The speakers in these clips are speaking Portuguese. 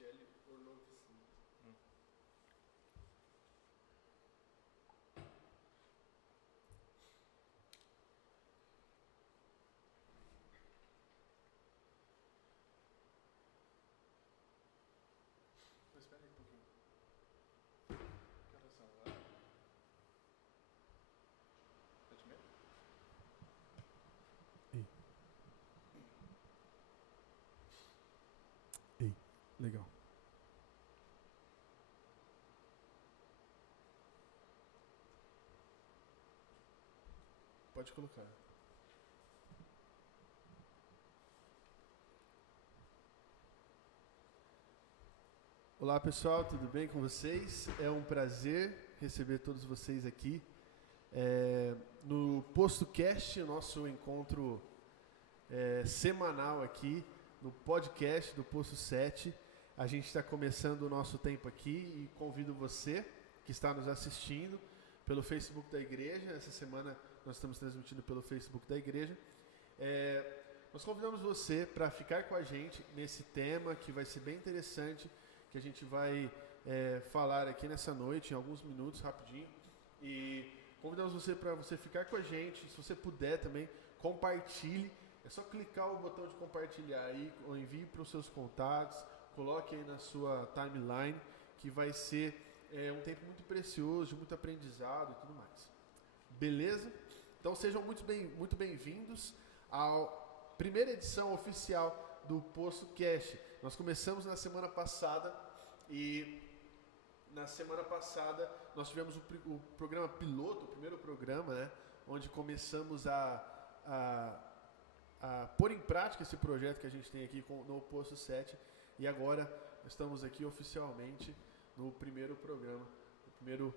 Michele Orlovicini. Espera aí um pouquinho. Que horas são lá? 7h30? Ei, legal. Pode colocar. Olá pessoal, tudo bem com vocês? É um prazer receber todos vocês aqui no Posto Cast, o nosso encontro semanal aqui no podcast do Posto 7. A gente está começando o nosso tempo aqui e convido você que está nos assistindo pelo Facebook da igreja. Essa semana nós estamos transmitindo pelo Facebook da igreja. Nós convidamos você para ficar com a gente nesse tema que vai ser bem interessante, que a gente vai falar aqui nessa noite, em alguns minutos, rapidinho. E convidamos você para você ficar com a gente. Se você puder também, compartilhe. É só clicar o botão de compartilhar aí, ou envie para os seus contatos, coloque aí na sua timeline, que vai ser um tempo muito precioso, de muito aprendizado e tudo mais. Beleza? Então sejam muito bem-vindos à primeira edição oficial do Posto Cast. Nós começamos na semana passada e na semana passada nós tivemos o programa piloto, o primeiro programa, né, onde começamos a pôr em prática esse projeto que a gente tem aqui no Posto 7, e agora estamos aqui oficialmente no primeiro programa, o primeiro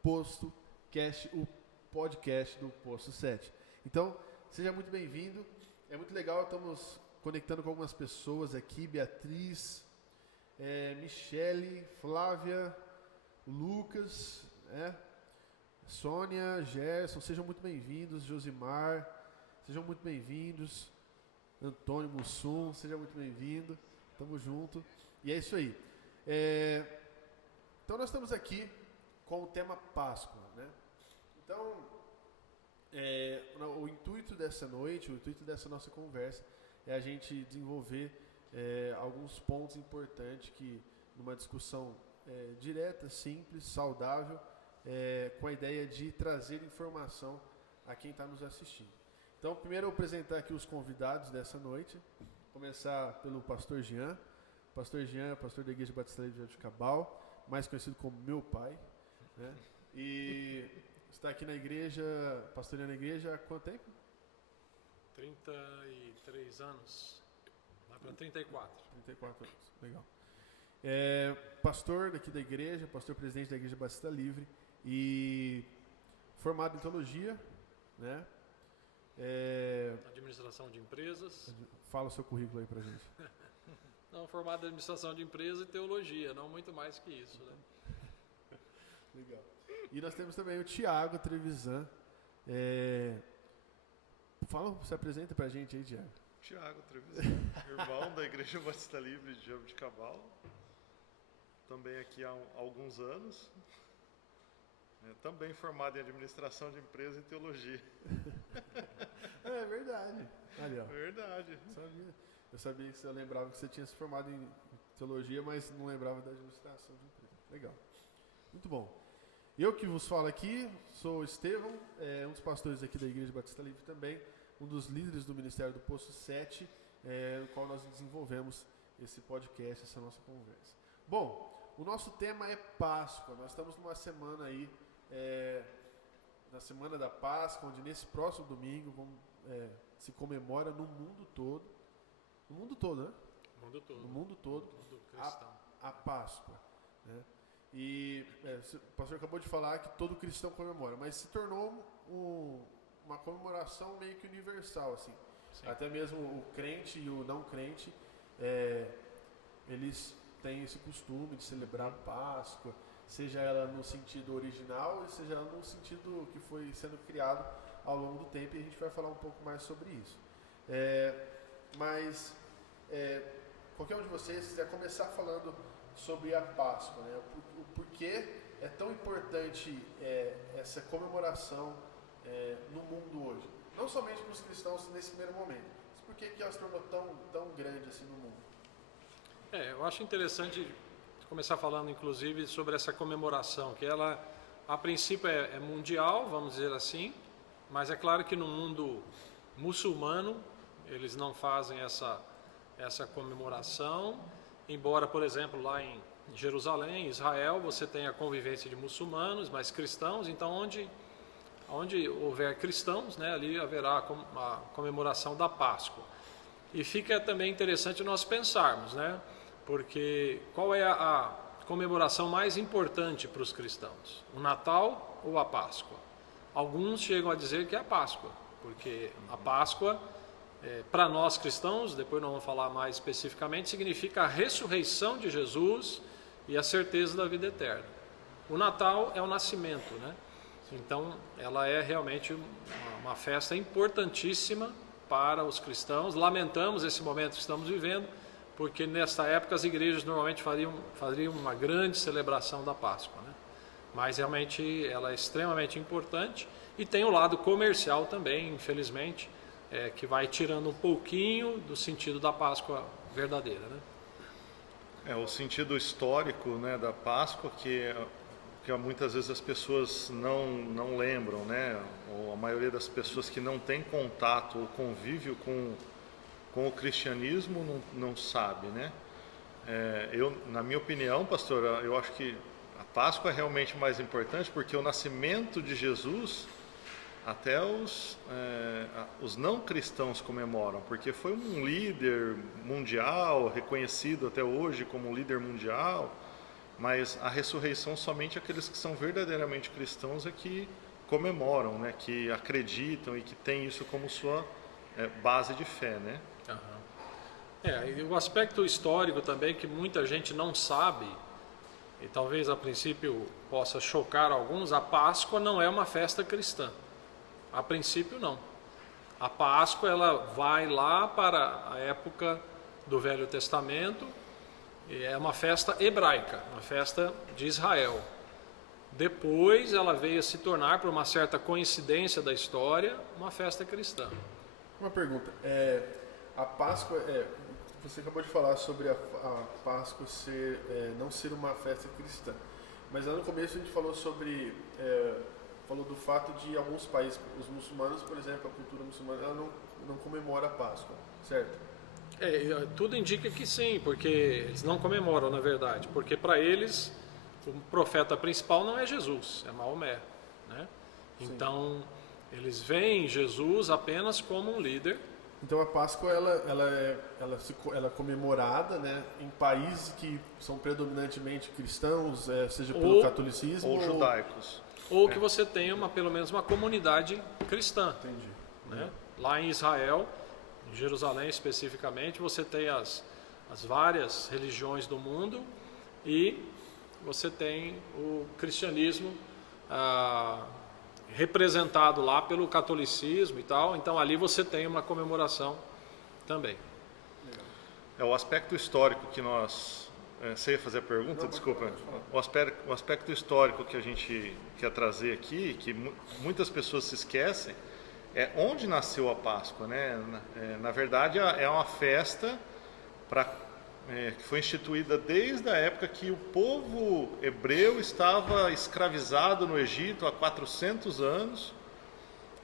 Posto Cast, o podcast do Posto 7. Então, seja muito bem-vindo, é muito legal, estamos conectando com algumas pessoas aqui, Beatriz, Michele, Flávia, Lucas, Sônia, Gerson, sejam muito bem-vindos, Josimar, sejam muito bem-vindos, Antônio Mussum, seja muito bem-vindo, tamo junto, e é isso aí. Então nós estamos aqui com o tema Páscoa, né? Então, o intuito dessa noite, o intuito dessa nossa conversa é a gente desenvolver alguns pontos importantes que, numa discussão direta, simples, saudável, com a ideia de trazer informação a quem está nos assistindo. Então, primeiro eu vou apresentar aqui os convidados dessa noite. Vou começar pelo pastor Jean. Pastor Jean é pastor da Igreja Batista Livre de Jabuticabal, mais conhecido como meu pai, né? E está aqui na igreja, pastoreando a igreja há quanto tempo? 33 anos. Vai para 34. 34 anos, legal. Pastor daqui da igreja, pastor presidente da Igreja Batista Livre e formado em teologia, né? Administração de empresas. Fala o seu currículo aí pra gente. Não, formado em administração de empresas e teologia, não muito mais que isso, né? Legal. E nós temos também o Tiago Trevisan. Se apresenta pra gente aí, Tiago. Tiago Trevisan, irmão da Igreja Batista Livre de Jabuticabal, também aqui há alguns anos, também formado em administração de empresas e teologia. É verdade. Ali, ó. Verdade. Eu sabia que eu lembrava que você tinha se formado em teologia, mas não lembrava da administração de empresa. Legal. Muito bom. Eu que vos falo aqui, sou o Estevão, um dos pastores aqui da Igreja Batista Livre também, um dos líderes do Ministério do Posto 7, no qual nós desenvolvemos esse podcast, essa nossa conversa. Bom, o nosso tema é Páscoa. Nós estamos numa semana aí, na Semana da Páscoa, onde nesse próximo domingo se comemora no mundo todo, no mundo todo, né? No mundo todo, a Páscoa, né? E o pastor acabou de falar que todo cristão comemora, mas se tornou uma comemoração meio que universal, assim. Sim. Até mesmo o crente e o não crente, eles têm esse costume de celebrar a Páscoa, seja ela no sentido original, seja ela no sentido que foi sendo criado ao longo do tempo, e a gente vai falar um pouco mais sobre isso. qualquer um de vocês quiser começar falando sobre a Páscoa, né? O porquê é tão importante essa comemoração no mundo hoje. Não somente para os cristãos nesse primeiro momento, mas por que ela se tornou tão grande assim no mundo? Eu acho interessante começar falando, inclusive, sobre essa comemoração, que ela, a princípio, é mundial, vamos dizer assim, mas é claro que no mundo muçulmano, eles não fazem essa comemoração, embora, por exemplo, lá em Jerusalém, Israel, você tem a convivência de muçulmanos, mas cristãos, então onde houver cristãos, né, ali haverá a comemoração da Páscoa. E fica também interessante nós pensarmos, né, porque qual é a comemoração mais importante para os cristãos? O Natal ou a Páscoa? Alguns chegam a dizer que é a Páscoa, porque a Páscoa, para nós cristãos, depois nós vamos falar mais especificamente, significa a ressurreição de Jesus e a certeza da vida eterna. O Natal é o nascimento, né? Então, ela é realmente uma festa importantíssima para os cristãos. Lamentamos esse momento que estamos vivendo, porque nesta época as igrejas normalmente fariam uma grande celebração da Páscoa, né? Mas realmente ela é extremamente importante e tem o lado comercial também, infelizmente, que vai tirando um pouquinho do sentido da Páscoa verdadeira, né? O sentido histórico, né, da Páscoa, que muitas vezes as pessoas não lembram, né? Ou a maioria das pessoas que não tem contato ou convívio com o cristianismo não sabe, né? Na minha opinião, pastor, eu acho que a Páscoa é realmente mais importante, porque o nascimento de Jesus até os não cristãos comemoram, porque foi um líder mundial, reconhecido até hoje como um líder mundial, mas a ressurreição somente aqueles que são verdadeiramente cristãos é que comemoram, né? Que acreditam e que têm isso como sua base de fé, né? E o aspecto histórico também, que muita gente não sabe, e talvez a princípio possa chocar alguns, a Páscoa não é uma festa cristã. A princípio não. A Páscoa ela vai lá para a época do Velho Testamento, e é uma festa hebraica, uma festa de Israel. Depois ela veio a se tornar, por uma certa coincidência da história, uma festa cristã. Uma pergunta, a Páscoa, você acabou de falar sobre a Páscoa não ser uma festa cristã, mas lá no começo a gente falou falou do fato de alguns países, os muçulmanos, por exemplo, a cultura muçulmana, ela não comemora a Páscoa, certo? Tudo indica que sim, porque eles não comemoram, na verdade, porque para eles o profeta principal não é Jesus, é Maomé, né? Então eles veem Jesus apenas como um líder. Então a Páscoa ela é comemorada, né, em países que são predominantemente cristãos, seja pelo catolicismo ou judaicos, ou que você tenha pelo menos uma comunidade cristã. Entendi. Né? Lá em Israel, em Jerusalém especificamente, você tem as várias religiões do mundo e você tem o cristianismo representado lá pelo catolicismo e tal, então ali você tem uma comemoração também. O aspecto histórico que nós... Você ia fazer a pergunta? Desculpa. O aspecto histórico que a gente quer trazer aqui, que muitas pessoas se esquecem, é onde nasceu a Páscoa, né? Na verdade, é uma festa que foi instituída desde a época que o povo hebreu estava escravizado no Egito há 400 anos,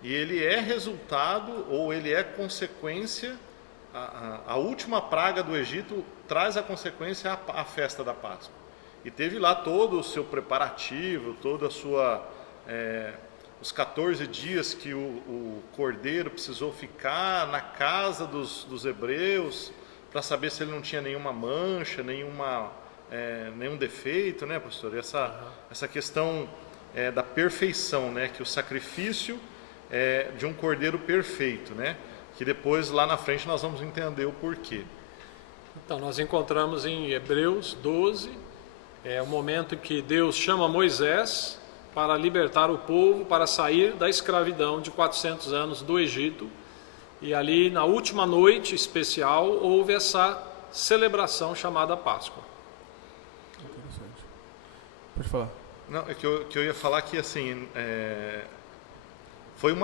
e ele é resultado, ou ele é consequência, a última praga do Egito traz a consequência a festa da Páscoa. E teve lá todo o seu preparativo, toda a sua... os 14 dias que o cordeiro precisou ficar na casa dos hebreus para saber se ele não tinha nenhuma mancha, nenhum defeito, né, pastor? Essa questão da perfeição, né, que o sacrifício é de um cordeiro perfeito, né, que depois lá na frente nós vamos entender o porquê. Então nós encontramos em Hebreus 12, o momento em que Deus chama Moisés para libertar o povo, para sair da escravidão de 400 anos do Egito. E ali, na última noite especial, houve essa celebração chamada Páscoa. Interessante. Pode falar. Não, é que eu ia falar que assim, foi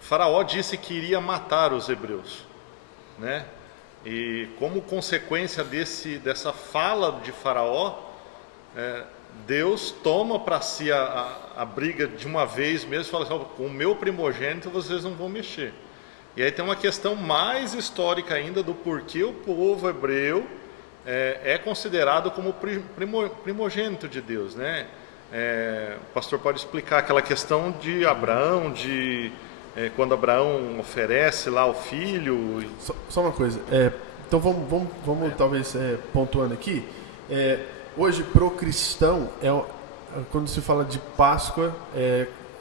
Faraó disse que iria matar os hebreus, né? E como consequência dessa fala de Faraó, Deus toma para si a briga de uma vez mesmo e fala assim: com o meu primogênito vocês não vão mexer. E aí tem uma questão mais histórica ainda do porquê o povo hebreu é considerado como primogênito de Deus, né? O pastor pode explicar aquela questão de Abraão, quando Abraão oferece lá o filho. Só uma coisa, então vamos talvez pontuando aqui. Hoje pro cristão, quando se fala de Páscoa,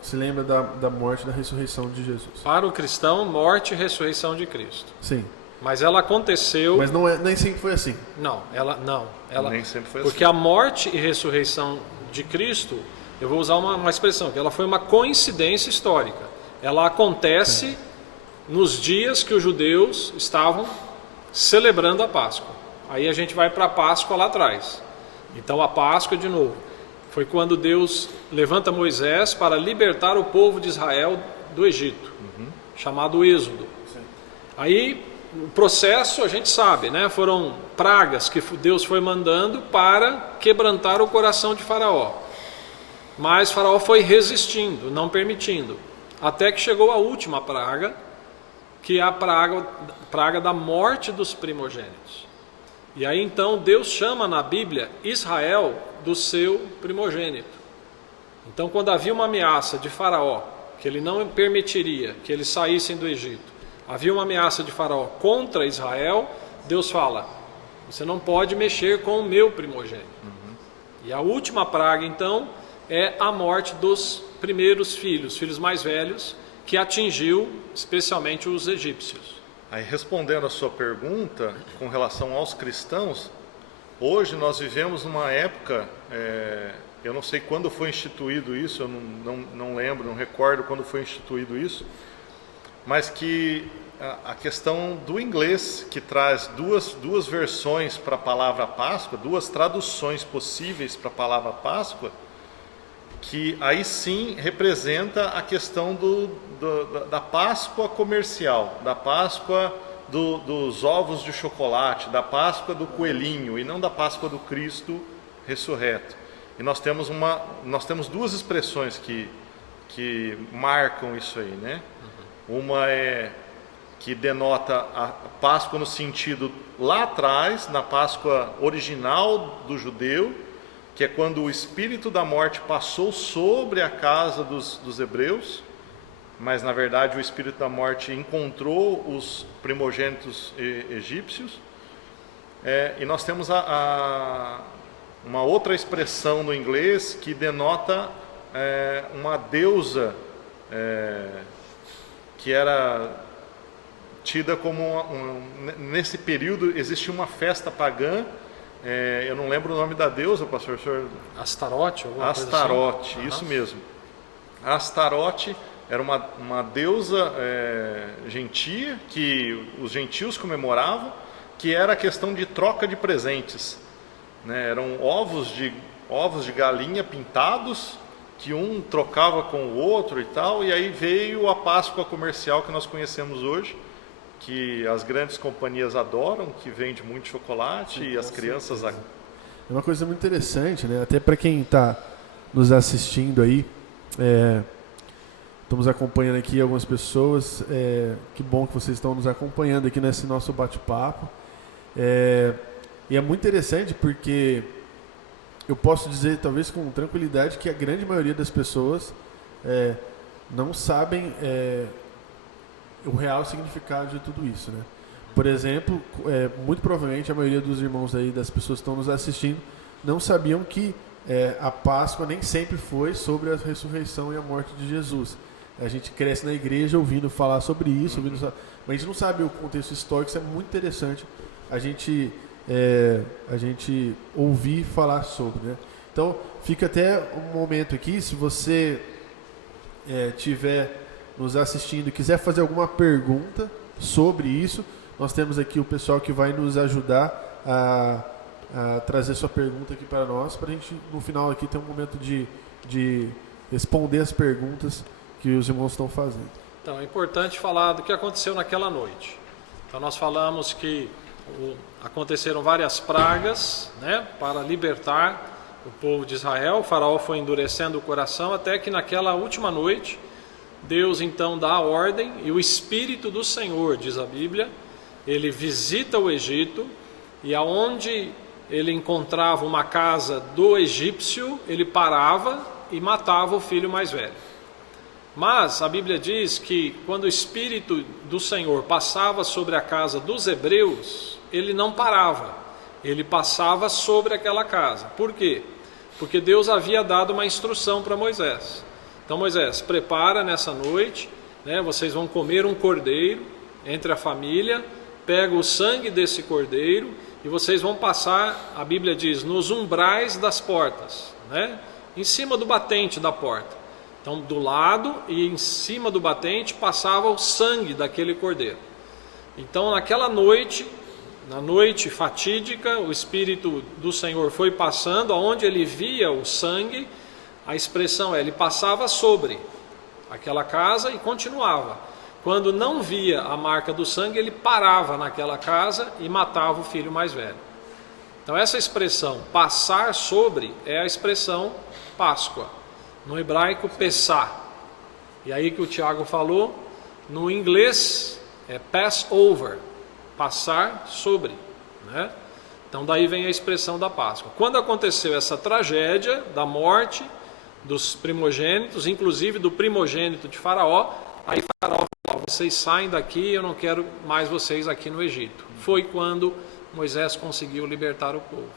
se lembra da morte e da ressurreição de Jesus. Para o cristão, morte e ressurreição de Cristo. Sim. Mas ela aconteceu... Mas nem sempre foi assim. Não, ela nem sempre foi porque assim. A morte e ressurreição de Cristo, eu vou usar uma expressão, que ela foi uma coincidência histórica. Ela acontece nos dias que os judeus estavam celebrando a Páscoa. Aí a gente vai para a Páscoa lá atrás. Então a Páscoa, de novo, foi quando Deus levanta Moisés para libertar o povo de Israel do Egito, chamado Êxodo. Sim. Aí o processo a gente sabe, né? Foram pragas que Deus foi mandando para quebrantar o coração de Faraó. Mas Faraó foi resistindo, não permitindo, até que chegou a última praga, que é a praga da morte dos primogênitos. E aí então Deus chama na Bíblia Israel do seu primogênito. Então quando havia uma ameaça de Faraó, que ele não permitiria que eles saíssem do Egito, havia uma ameaça de Faraó contra Israel, Deus fala: você não pode mexer com o meu primogênito. E a última praga então é a morte dos primeiros filhos mais velhos, que atingiu especialmente os egípcios. Aí, respondendo a sua pergunta com relação aos cristãos, hoje nós vivemos uma época, eu não sei quando foi instituído isso, eu não lembro, não recordo quando foi instituído isso, mas que a questão do inglês, que traz duas versões para a palavra Páscoa, duas traduções possíveis para a palavra Páscoa, que aí sim representa a questão da Páscoa comercial, da Páscoa dos ovos de chocolate, da Páscoa do coelhinho e não da Páscoa do Cristo ressurreto. E nós temos duas expressões que marcam isso aí, né? Uma que denota a Páscoa no sentido lá atrás, na Páscoa original do judeu, que é quando o espírito da morte passou sobre a casa dos hebreus, mas na verdade o espírito da morte encontrou os primogênitos egípcios. E nós temos uma outra expressão no inglês que denota uma deusa que era tida como nesse período existia uma festa pagã. Eu não lembro o nome da deusa, pastor. Astarote? Astarote, assim? Isso mesmo. Astarote era uma deusa gentia que os gentios comemoravam, que era a questão de troca de presentes, né? Eram ovos de galinha pintados, que um trocava com o outro e tal, e aí veio a Páscoa comercial que nós conhecemos hoje, que as grandes companhias adoram, que vende muito chocolate. Sim, e as crianças... É uma coisa muito interessante, né? Até para quem está nos assistindo aí, estamos acompanhando aqui algumas pessoas, que bom que vocês estão nos acompanhando aqui nesse nosso bate-papo. E é muito interessante porque eu posso dizer, talvez com tranquilidade, que a grande maioria das pessoas não sabem o real significado de tudo isso, né? Por exemplo, muito provavelmente a maioria dos irmãos aí, das pessoas que estão nos assistindo, não sabiam que a Páscoa nem sempre foi sobre a ressurreição e a morte de Jesus. A gente cresce na igreja ouvindo falar sobre isso, mas a gente não sabe o contexto histórico. Isso é muito interessante a gente ouvir falar sobre, né? Então, fica até um momento aqui, se você tiver nos assistindo e quiser fazer alguma pergunta sobre isso, nós temos aqui o pessoal que vai nos ajudar a trazer sua pergunta aqui para nós, para a gente, no final aqui, ter um momento de responder as perguntas que os irmãos estão fazendo. Então, é importante falar do que aconteceu naquela noite. Então, nós falamos que aconteceram várias pragas, né, para libertar o povo de Israel. O faraó foi endurecendo o coração até que naquela última noite, Deus então dá a ordem e o Espírito do Senhor, diz a Bíblia, ele visita o Egito e aonde ele encontrava uma casa do egípcio, ele parava e matava o filho mais velho. Mas a Bíblia diz que quando o Espírito do Senhor passava sobre a casa dos hebreus, ele não parava, ele passava sobre aquela casa. Por quê? Porque Deus havia dado uma instrução para Moisés. Então Moisés, prepara nessa noite, né, vocês vão comer um cordeiro entre a família, pega o sangue desse cordeiro e vocês vão passar, a Bíblia diz, nos umbrais das portas, né, em cima do batente da porta. Então, do lado e em cima do batente passava o sangue daquele cordeiro. Então, naquela noite, na noite fatídica, o Espírito do Senhor foi passando, aonde ele via o sangue, a expressão é, ele passava sobre aquela casa e continuava. Quando não via a marca do sangue, ele parava naquela casa e matava o filho mais velho. Então, essa expressão, passar sobre, é a expressão Páscoa. No hebraico, Pessah. E aí que o Tiago falou, no inglês é Passover, passar sobre, né? Então daí vem a expressão da Páscoa. Quando aconteceu essa tragédia da morte dos primogênitos, inclusive do primogênito de Faraó, aí Faraó falou, vocês saem daqui, eu não quero mais vocês aqui no Egito. Foi quando Moisés conseguiu libertar o povo.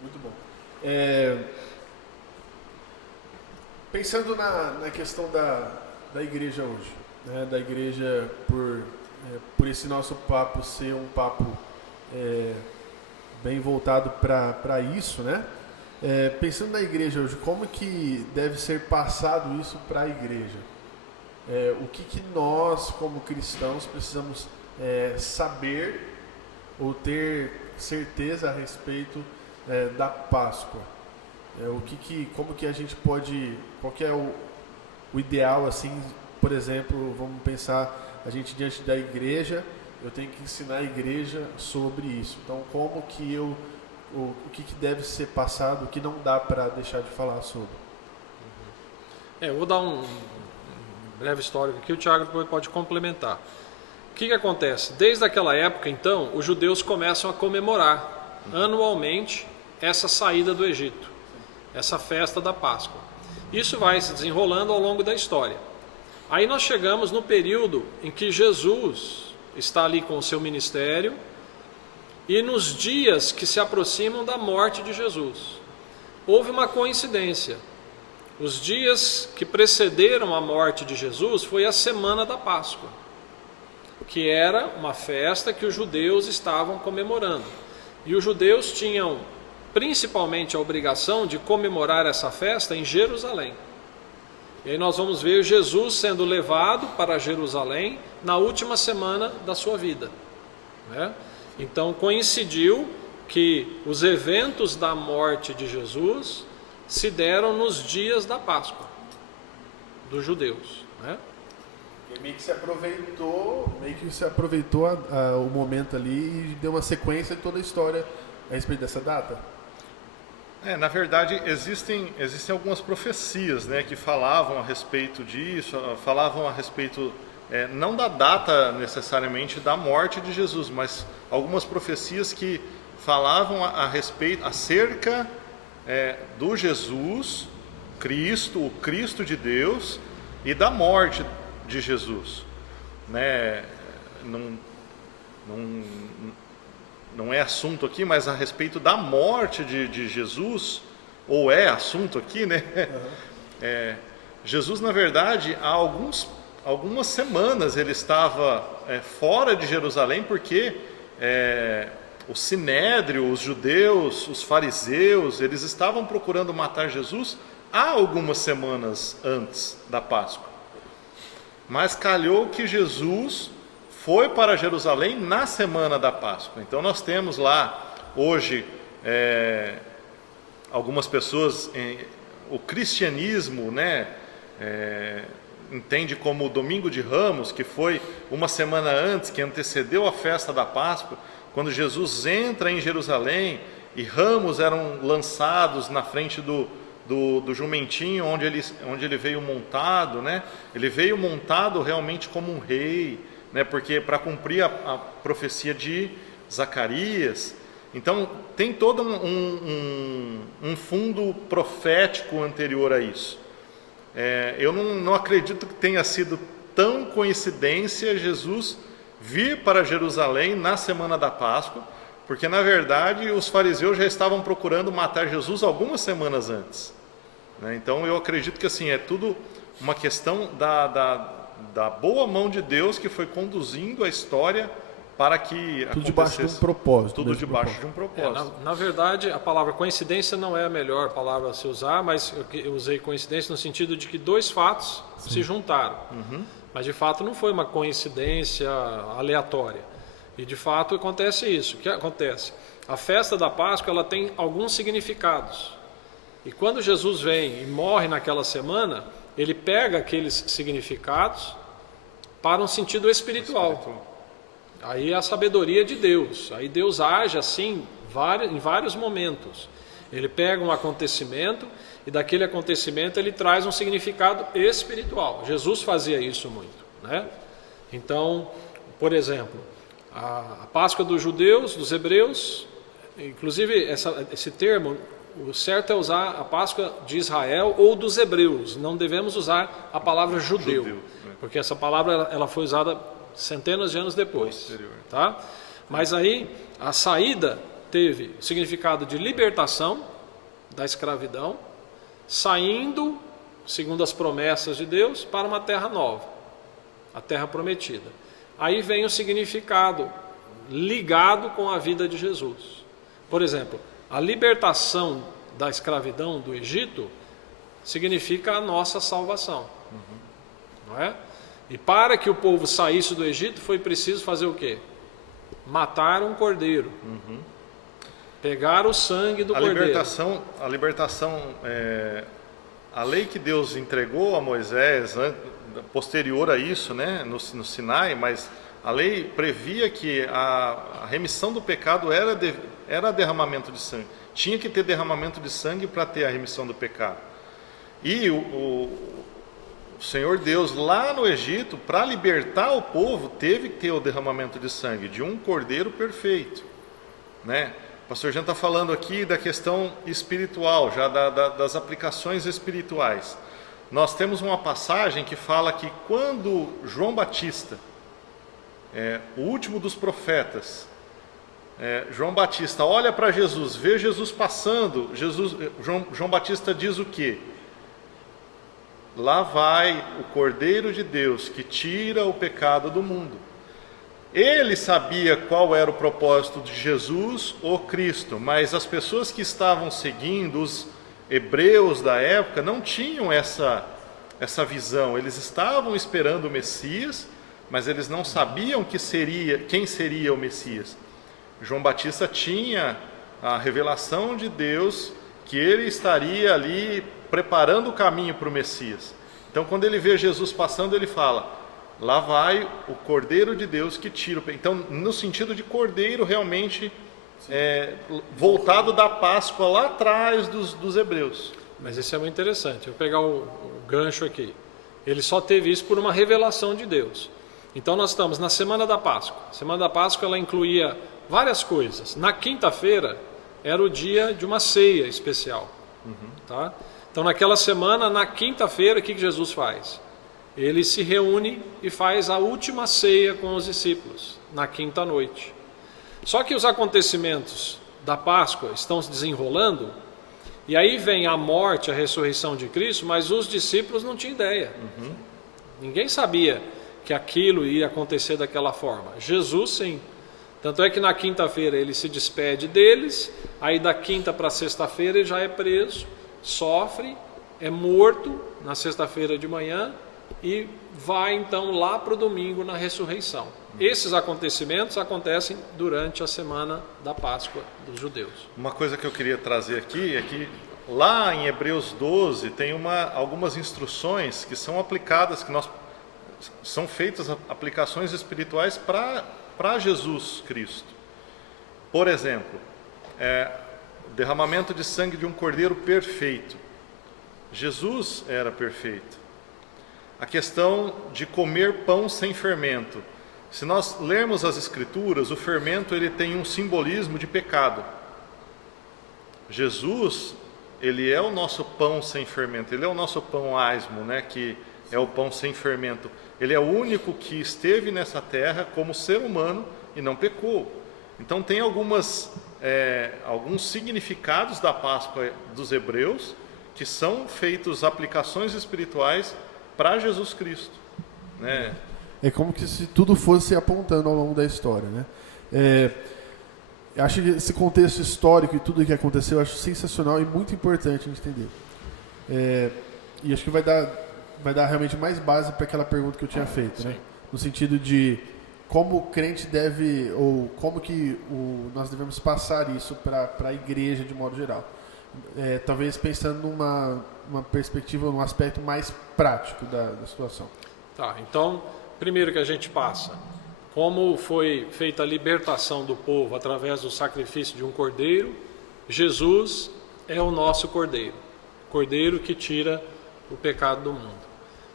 Muito bom. Pensando na questão da igreja hoje, né, da igreja por esse nosso papo ser um papo bem voltado para isso, né? Pensando na igreja hoje, como que deve ser passado isso para a igreja? O que nós, como cristãos, precisamos saber ou ter certeza a respeito da Páscoa? Como que a gente pode, qual que é o ideal, assim, por exemplo, vamos pensar, a gente diante da igreja, eu tenho que ensinar a igreja sobre isso. Então, como que o que deve ser passado, o que não dá para deixar de falar sobre? Eu vou dar um breve histórico aqui, o Tiago depois pode complementar. O que acontece? Desde aquela época, então, os judeus começam a comemorar anualmente essa saída do Egito, essa festa da Páscoa. Isso vai se desenrolando ao longo da história. Aí nós chegamos no período em que Jesus está ali com o seu ministério e nos dias que se aproximam da morte de Jesus. Houve uma coincidência. Os dias que precederam a morte de Jesus foi a semana da Páscoa, que era uma festa que os judeus estavam comemorando. E os judeus tinham principalmente a obrigação de comemorar essa festa em Jerusalém. E aí nós vamos ver Jesus sendo levado para Jerusalém na última semana da sua vida, né? Então coincidiu que os eventos da morte de Jesus se deram nos dias da Páscoa dos judeus, né? E meio que se aproveitou o momento ali e deu uma sequência de toda a história a respeito dessa data. Na verdade, existem algumas profecias, né, que falavam a respeito disso, falavam a respeito, não da data necessariamente da morte de Jesus, mas algumas profecias que falavam acerca do Jesus, Cristo, o Cristo de Deus, e da morte de Jesus, né? Não é assunto aqui, mas a respeito da morte de Jesus, ou é assunto aqui, né? Uhum. Jesus, na verdade, há algumas semanas ele estava fora de Jerusalém, porque o Sinédrio, os judeus, os fariseus, eles estavam procurando matar Jesus há algumas semanas antes da Páscoa. Mas calhou que Jesus foi para Jerusalém na semana da Páscoa. Então nós temos lá, hoje, algumas pessoas, o cristianismo, né, entende como o Domingo de Ramos, que foi uma semana antes, que antecedeu a festa da Páscoa, quando Jesus entra em Jerusalém e ramos eram lançados na frente do jumentinho onde ele veio montado, né? Ele veio montado realmente como um rei, né? Porque para cumprir a profecia de Zacarias. Então tem todo um fundo profético anterior a isso. Eu não acredito que tenha sido tão coincidência Jesus vir para Jerusalém na semana da Páscoa, porque na verdade os fariseus já estavam procurando matar Jesus algumas semanas antes, né? Então eu acredito que assim, é tudo uma questão da boa mão de Deus que foi conduzindo a história para que tudo debaixo de um propósito. Tudo debaixo de um propósito. Na verdade, a palavra coincidência não é a melhor palavra a se usar, mas eu usei coincidência no sentido de que dois fatos se juntaram. Mas de fato não foi uma coincidência aleatória. E de fato acontece isso. O que acontece? A festa da Páscoa ela tem alguns significados. E quando Jesus vem e morre naquela semana, ele pega aqueles significados para um sentido espiritual. Aí é a sabedoria de Deus. Aí Deus age assim em vários momentos. Ele pega um acontecimento e daquele acontecimento ele traz um significado espiritual. Jesus fazia isso muito, né? Então, por exemplo, a Páscoa dos judeus, dos hebreus, inclusive esse termo, o certo é usar a Páscoa de Israel ou dos hebreus. Não devemos usar a palavra judeu, porque essa palavra ela foi usada centenas de anos depois, tá? Mas aí a saída teve o significado de libertação da escravidão, saindo, segundo as promessas de Deus, para uma terra nova, a terra prometida. Aí vem o significado ligado com a vida de Jesus. Por exemplo, a libertação da escravidão do Egito significa a nossa salvação, não é? E para que o povo saísse do Egito foi preciso fazer o quê? Matar um cordeiro. Pegar o sangue do cordeiro. A libertação, a lei que Deus entregou a Moisés, posterior a isso, né, no Sinai, mas a lei previa que a remissão do pecado era derramamento de sangue. Tinha que ter derramamento de sangue para ter a remissão do pecado. E o Senhor Deus lá no Egito, para libertar o povo, teve que ter o derramamento de sangue de um cordeiro perfeito, né? O pastor Jean está falando aqui da questão espiritual, já das aplicações espirituais. Nós temos uma passagem que fala que quando João Batista, o último dos profetas, João Batista olha para Jesus, vê Jesus passando, João Batista diz o quê? Lá vai o Cordeiro de Deus que tira o pecado do mundo. Ele sabia qual era o propósito de Jesus, o Cristo, mas as pessoas que estavam seguindo, os hebreus da época, não tinham essa visão. Eles estavam esperando o Messias, mas eles não sabiam quem seria o Messias. João Batista tinha a revelação de Deus que ele estaria ali preparando o caminho para o Messias. Então, quando ele vê Jesus passando, ele fala: lá vai o Cordeiro de Deus que tira o pecado. Então, no sentido de cordeiro, realmente, voltado da Páscoa lá atrás dos hebreus. Mas isso é muito interessante. Eu vou pegar o gancho aqui. Ele só teve isso por uma revelação de Deus. Então, nós estamos na Semana da Páscoa. A Semana da Páscoa ela incluía várias coisas. Na quinta-feira era o dia de uma ceia especial. Tá? Então, naquela semana, na quinta-feira, o que Jesus faz? Ele se reúne e faz a última ceia com os discípulos, na quinta noite. Só que os acontecimentos da Páscoa estão se desenrolando, e aí vem a morte, a ressurreição de Cristo, mas os discípulos não tinham ideia. Ninguém sabia que aquilo ia acontecer daquela forma. Jesus, sim. Tanto é que na quinta-feira ele se despede deles, aí da quinta para sexta-feira ele já é preso, sofre, é morto na sexta-feira de manhã e vai então lá para o domingo na ressurreição. Esses acontecimentos acontecem durante a semana da Páscoa dos judeus. Uma coisa que eu queria trazer aqui é que lá em Hebreus 12 tem algumas instruções que são aplicadas, são feitas aplicações espirituais para Jesus Cristo. Por exemplo, derramamento de sangue de um cordeiro perfeito. Jesus era perfeito. A questão de comer pão sem fermento. Se nós lermos as Escrituras, o fermento ele tem um simbolismo de pecado. Jesus, ele é o nosso pão sem fermento, ele é o nosso pão asmo, né, que é o pão sem fermento. Ele é o único que esteve nessa terra como ser humano e não pecou. Então tem alguns significados da Páscoa dos hebreus que são feitos aplicações espirituais para Jesus Cristo, né? É como que se tudo fosse apontando ao longo da história, né? Eu acho que esse contexto histórico e tudo o que aconteceu, eu acho sensacional e muito importante a gente entender. E acho que vai dar realmente mais base para aquela pergunta que eu tinha feito, né? No sentido de como o crente deve, ou como que nós devemos passar isso para a igreja de modo geral. Talvez pensando numa perspectiva, num aspecto mais prático da situação. Tá, então, primeiro que a gente passa, como foi feita a libertação do povo através do sacrifício de um cordeiro, Jesus é o nosso cordeiro, cordeiro que tira o pecado do mundo.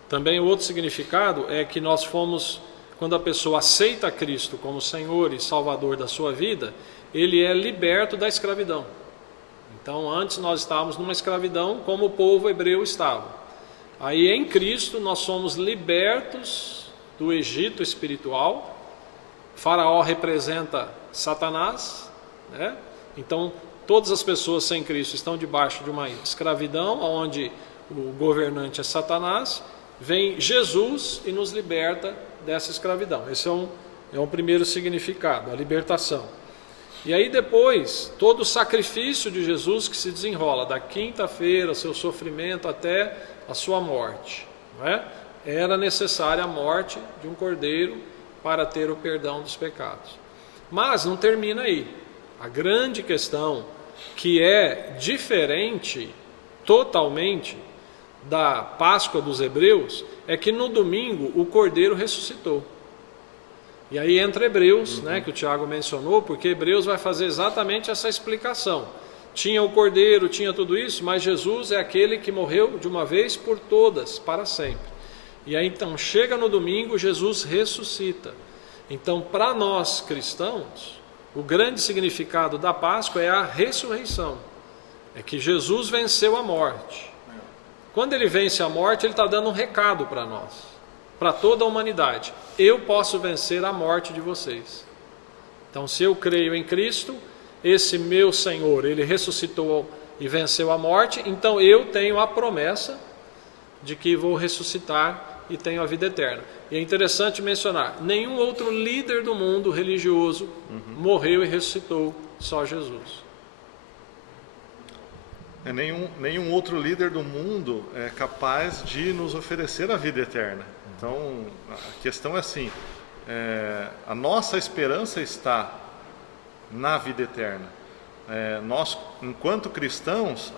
Também o outro significado é que nós fomos, quando a pessoa aceita Cristo como Senhor e Salvador da sua vida, ele é liberto da escravidão. Então, antes nós estávamos numa escravidão como o povo hebreu estava. Aí, em Cristo, nós somos libertos do Egito espiritual. Faraó representa Satanás, né? Então, todas as pessoas sem Cristo estão debaixo de uma escravidão, onde o governante é Satanás. Vem Jesus e nos liberta dessa escravidão. Esse é um primeiro significado, a libertação. E aí depois, todo o sacrifício de Jesus que se desenrola, da quinta-feira, seu sofrimento até a sua morte, não é? Era necessária a morte de um cordeiro para ter o perdão dos pecados. Mas não termina aí. A grande questão, que é diferente totalmente da Páscoa dos hebreus, é que no domingo o cordeiro ressuscitou. E aí entra Hebreus, né, que o Tiago mencionou, porque Hebreus vai fazer exatamente essa explicação. Tinha o cordeiro, tinha tudo isso, mas Jesus é aquele que morreu de uma vez por todas, para sempre. E aí então chega no domingo, Jesus ressuscita. Então, para nós cristãos, o grande significado da Páscoa é a ressurreição. É que Jesus venceu a morte. Quando ele vence a morte, ele está dando um recado para nós, para toda a humanidade. Eu posso vencer a morte de vocês. Então, se eu creio em Cristo, esse meu Senhor, ele ressuscitou e venceu a morte, então eu tenho a promessa de que vou ressuscitar e tenho a vida eterna. E é interessante mencionar, nenhum outro líder do mundo religioso morreu e ressuscitou, só Jesus. Nenhum outro líder do mundo é capaz de nos oferecer a vida eterna. Então, a questão é assim, a nossa esperança está na vida eterna. Nós, enquanto cristãos,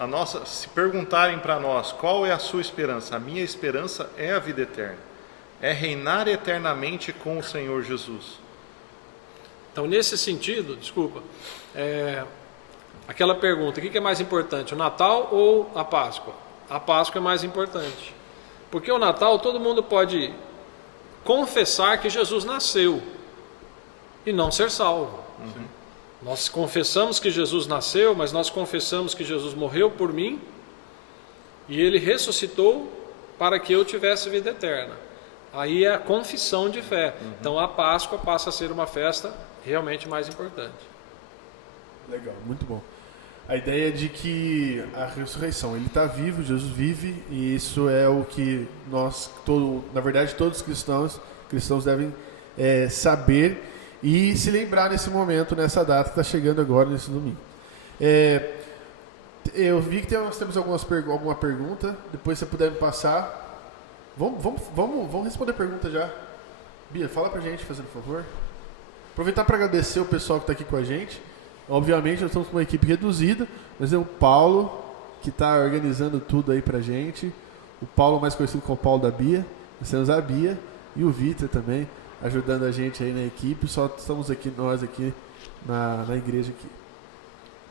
se perguntarem para nós qual é a sua esperança, a minha esperança é a vida eterna. É reinar eternamente com o Senhor Jesus. Então, nesse sentido, aquela pergunta, o que é mais importante, o Natal ou a Páscoa? A Páscoa é mais importante. Porque o Natal, todo mundo pode confessar que Jesus nasceu e não ser salvo. Nós confessamos que Jesus nasceu, mas nós confessamos que Jesus morreu por mim e ele ressuscitou para que eu tivesse vida eterna. Aí é a confissão de fé. Então a Páscoa passa a ser uma festa realmente mais importante. Legal, muito bom. A ideia de que a ressurreição, ele está vivo, Jesus vive, e isso é o que nós, na verdade, todos os cristãos devem saber e se lembrar nesse momento, nessa data que está chegando agora, nesse domingo. Eu vi que nós temos alguma pergunta, depois se você puder me passar, Vamos responder a pergunta já. Bia, fala pra gente, fazendo favor. Aproveitar para agradecer o pessoal que está aqui com a gente. Obviamente, nós estamos com uma equipe reduzida, mas é o Paulo que está organizando tudo aí pra gente. O Paulo, mais conhecido como o Paulo da Bia. Nós temos a Bia e o Vitor também, ajudando a gente aí na equipe. Só estamos aqui, nós aqui na igreja aqui.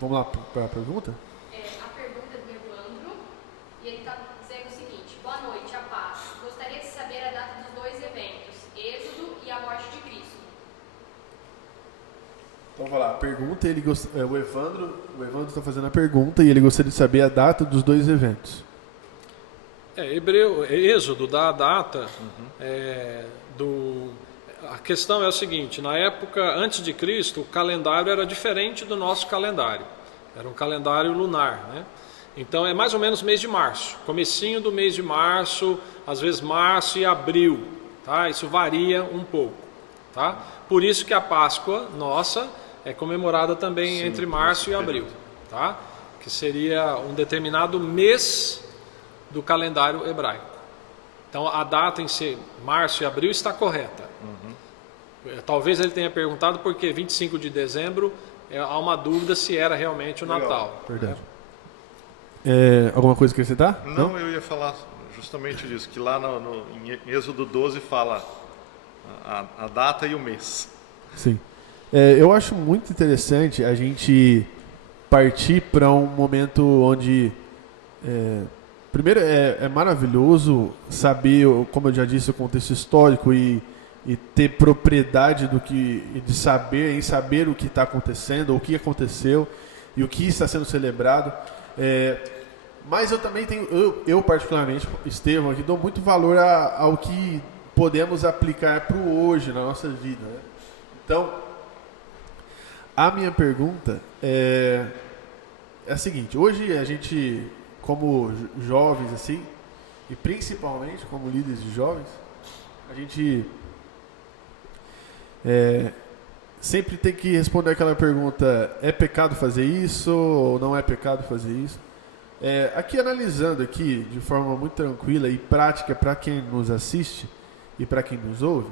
Vamos lá para a pergunta? A pergunta é do Evandro, e ele está dizendo o seguinte: boa noite, a paz. Gostaria de saber a data dos dois eventos, Êxodo e a morte de Cristo. Então, vamos lá. A pergunta, o Evandro está fazendo a pergunta e ele gostaria de saber a data dos dois eventos. Êxodo dá a data A questão é o seguinte: na época antes de Cristo, o calendário era diferente do nosso calendário. Era um calendário lunar, né? Então é mais ou menos mês de março, comecinho do mês de março, às vezes março e abril, tá? Isso varia um pouco, tá? Por isso que a Páscoa nossa é comemorada também entre março e abril, tá? Que seria um determinado mês do calendário hebraico. Então a data em si, março e abril, está correta. Talvez ele tenha perguntado porque 25 de dezembro há uma dúvida se era realmente o Natal. Verdade. Alguma coisa que acrescentar? Não, eu ia falar justamente disso, que lá em Êxodo 12 fala a data e o mês. Sim. Eu acho muito interessante a gente partir para um momento onde... primeiro, é maravilhoso saber, como eu já disse, o contexto histórico e ter propriedade de saber o que está acontecendo, o que aconteceu e o que está sendo celebrado. Mas eu também tenho, eu particularmente, Estevão, aqui dou muito valor ao que podemos aplicar para o hoje, na nossa vida, né? Então, a minha pergunta é a seguinte: hoje a gente, como jovens assim, e principalmente como líderes de jovens, a gente sempre tem que responder aquela pergunta: é pecado fazer isso ou não é pecado fazer isso? Aqui analisando aqui de forma muito tranquila e prática para quem nos assiste e para quem nos ouve,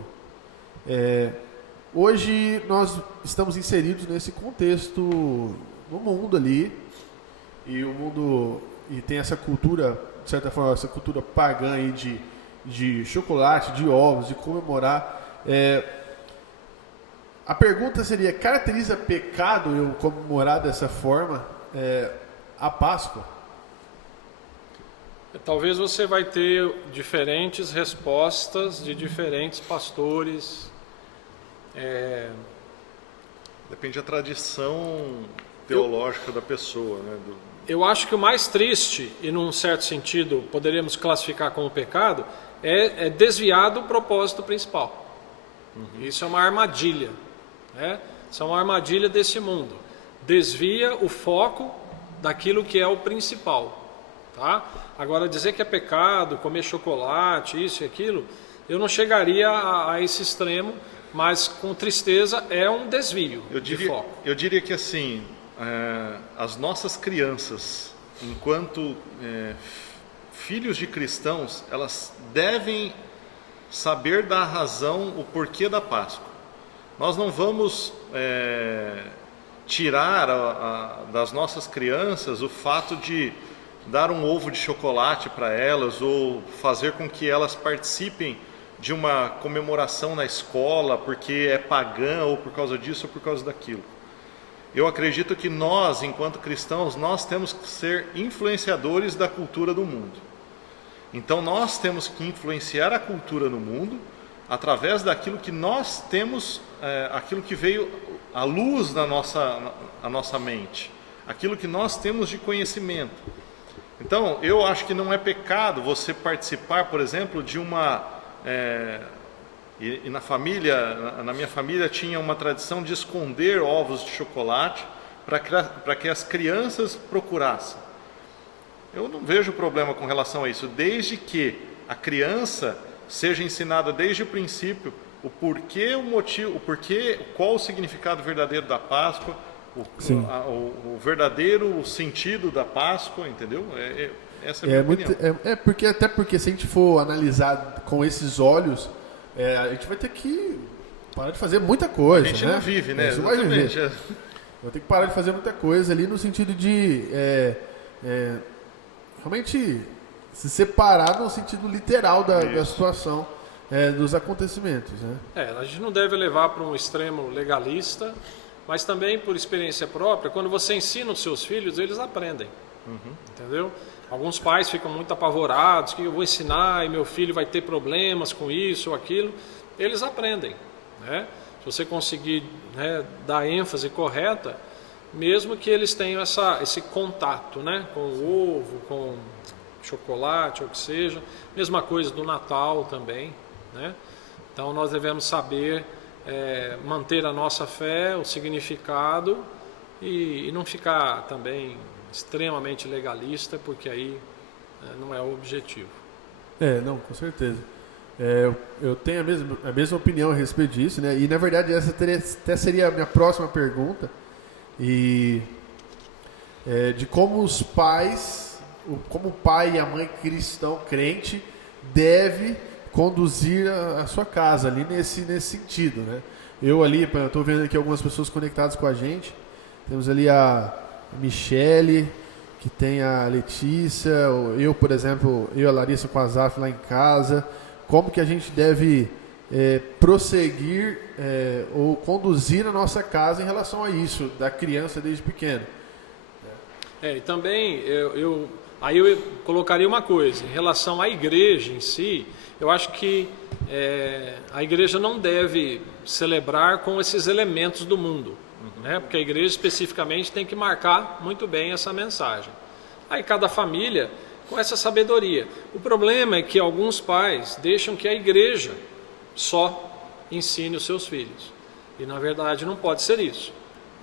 hoje nós estamos inseridos nesse contexto no mundo ali, e o mundo tem essa cultura, de certa forma, essa cultura pagã aí de chocolate, de ovos, de comemorar. A pergunta seria: caracteriza pecado eu comemorar dessa forma a Páscoa? Talvez você vai ter diferentes respostas de diferentes pastores. Depende da tradição teológica da pessoa, né? Eu acho que o mais triste, e num certo sentido poderíamos classificar como pecado, é desviar do propósito principal. Isso é uma armadilha, né? Isso é uma armadilha desse mundo. Desvia o foco daquilo que é o principal, tá? Agora, dizer que é pecado, comer chocolate, isso e aquilo, eu não chegaria a esse extremo, mas com tristeza é um desvio de foco. Eu diria que assim, as nossas crianças, enquanto filhos de cristãos, elas devem saber da razão, o porquê da Páscoa. Nós não vamos tirar das nossas crianças o fato de dar um ovo de chocolate para elas ou fazer com que elas participem de uma comemoração na escola porque é pagã ou por causa disso ou por causa daquilo. Eu acredito que nós, enquanto cristãos, nós temos que ser influenciadores da cultura do mundo. Então nós temos que influenciar a cultura no mundo através daquilo que nós temos, aquilo que veio à luz na nossa mente, aquilo que nós temos de conhecimento. Então, eu acho que não é pecado você participar, por exemplo, de uma... na minha família tinha uma tradição de esconder ovos de chocolate para que as crianças procurassem. Eu não vejo problema com relação a isso, desde que a criança seja ensinada desde o princípio o porquê, o motivo, qual o significado verdadeiro da Páscoa, o verdadeiro sentido da Páscoa, entendeu? Essa é a minha opinião. Até porque se a gente for analisar com esses olhos, a gente vai ter que parar de fazer muita coisa. A gente né? não vive, né? Isso vai viver. Exatamente. Vai ter que parar de fazer muita coisa ali no sentido de realmente se separar no sentido literal da situação, dos acontecimentos. Né? A gente não deve levar para um extremo legalista, mas também por experiência própria, quando você ensina os seus filhos, eles aprendem. Entendeu? Alguns pais ficam muito apavorados que eu vou ensinar e meu filho vai ter problemas com isso ou aquilo. Eles aprendem. Né? Se você conseguir, né, dar ênfase correta, mesmo que eles tenham esse contato, né, com o ovo, com chocolate ou o que seja, mesma coisa do Natal também. Né? Então nós devemos saber manter a nossa fé, o significado e não ficar também extremamente legalista, porque aí não é o objetivo. Não, com certeza. Eu tenho a mesma opinião a respeito disso, né? E na verdade essa até seria a minha próxima pergunta, e de como os pais, como o pai e a mãe cristão crente deve conduzir a sua casa ali nesse sentido, né? Eu estou vendo aqui algumas pessoas conectadas com a gente. Temos ali a Michele, que tem a Letícia, eu, por exemplo, eu e a Larissa com a Zaf lá em casa. Como que a gente deve prosseguir ou conduzir a nossa casa em relação a isso, da criança desde pequeno. E também eu colocaria uma coisa, em relação à igreja em si, eu acho que a igreja não deve celebrar com esses elementos do mundo, né? Porque a igreja especificamente tem que marcar muito bem essa mensagem. Aí cada família com essa sabedoria. O problema é que alguns pais deixam que a igreja só ensine os seus filhos. E na verdade não pode ser isso.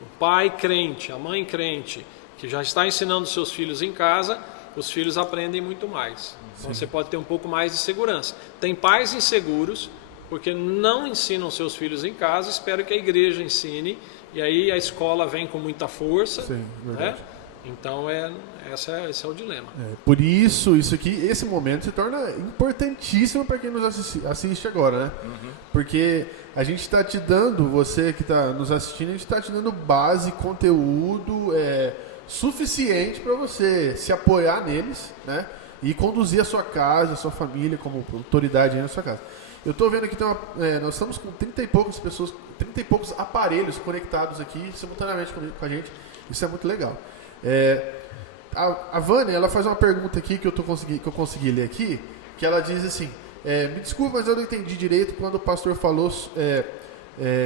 O pai crente, a mãe crente, que já está ensinando os seus filhos em casa, os filhos aprendem muito mais. Então você pode ter um pouco mais de segurança. Tem pais inseguros porque não ensinam seus filhos em casa, espero que a igreja ensine, e aí a escola vem com muita força. Sim, né? Então esse é o dilema. Por isso aqui, esse momento se torna importantíssimo para quem nos assiste agora, né? Porque a gente está te dando, você que está nos assistindo, a gente está te dando base, conteúdo suficiente para você se apoiar neles, né? E conduzir a sua casa, a sua família como autoridade aí na sua casa. Eu estou vendo aqui, nós estamos com 30 e poucas pessoas, 30 e poucos aparelhos conectados aqui simultaneamente com a gente. Isso é muito legal. A Vânia, ela faz uma pergunta aqui que eu consegui ler aqui, que ela diz assim: me desculpa, mas eu não entendi direito quando o pastor falou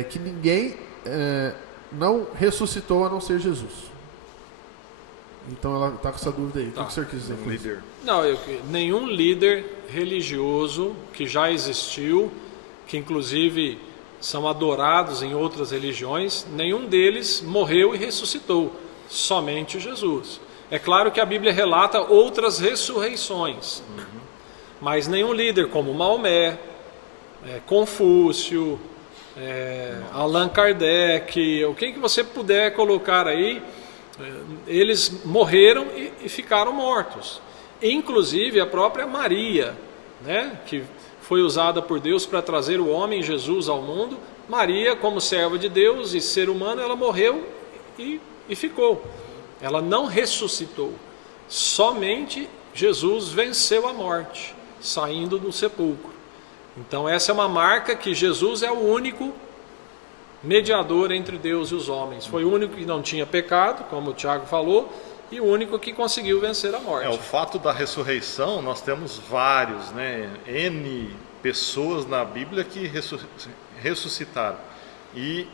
que ninguém não ressuscitou a não ser Jesus. Então ela está com essa dúvida aí. O que o senhor quis dizer com isso? Não, nenhum líder religioso que já existiu, que inclusive são adorados em outras religiões, nenhum deles morreu e ressuscitou. Somente Jesus. É claro que a Bíblia relata outras ressurreições, mas nenhum líder como Maomé, Confúcio, Allan Kardec, o que você puder colocar aí, eles morreram e ficaram mortos. Inclusive a própria Maria, né, que foi usada por Deus para trazer o homem Jesus ao mundo. Maria, como serva de Deus e ser humano, ela morreu e ficou. Ela não ressuscitou. Somente Jesus venceu a morte, saindo do sepulcro. Então essa é uma marca que Jesus é o único mediador entre Deus e os homens. Foi o único que não tinha pecado, como o Tiago falou, e o único que conseguiu vencer a morte. O fato da ressurreição, nós temos vários, né? N pessoas na Bíblia que ressuscitaram. E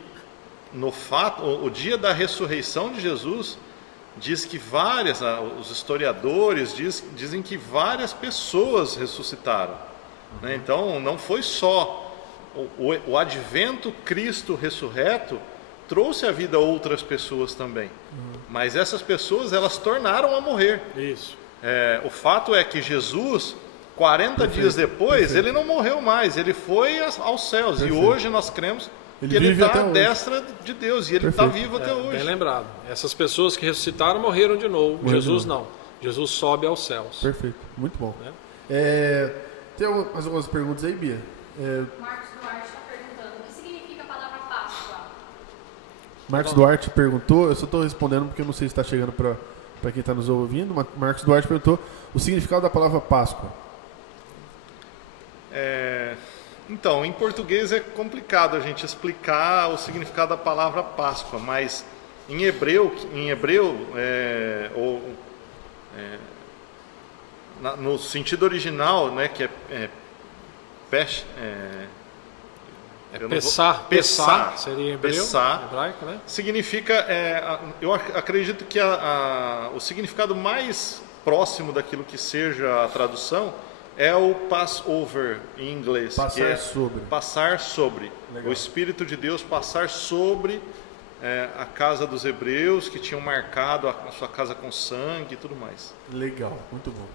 no fato, o dia da ressurreição de Jesus, diz que os historiadores dizem que várias pessoas ressuscitaram. Né? Então não foi só o advento Cristo ressurreto trouxe à vida outras pessoas também. Mas essas pessoas, elas tornaram a morrer. Isso. O fato é que Jesus, 40 dias depois, ele não morreu mais, ele foi aos céus. E hoje nós cremos que ele está à destra de Deus, e ele está vivo até hoje. Bem lembrado. Essas pessoas que ressuscitaram morreram de novo. Jesus não. Jesus sobe aos céus. Perfeito, muito bom. Né? Tem mais algumas perguntas aí, Bia? Marcos Duarte está perguntando, o que significa a palavra Páscoa? Marcos Duarte perguntou, eu só estou respondendo porque eu não sei se está chegando para quem está nos ouvindo. Marcos Duarte perguntou o significado da palavra Páscoa. Então, em português é complicado a gente explicar o significado da palavra Páscoa, mas em hebreu no sentido original, né, que Pessah seria em hebraico, né? Significa, eu acredito que o significado mais próximo daquilo que seja a tradução é o Passover em inglês. Passar sobre. Legal. O Espírito de Deus passar sobre a casa dos hebreus que tinham marcado a sua casa com sangue e tudo mais. Legal, muito bom.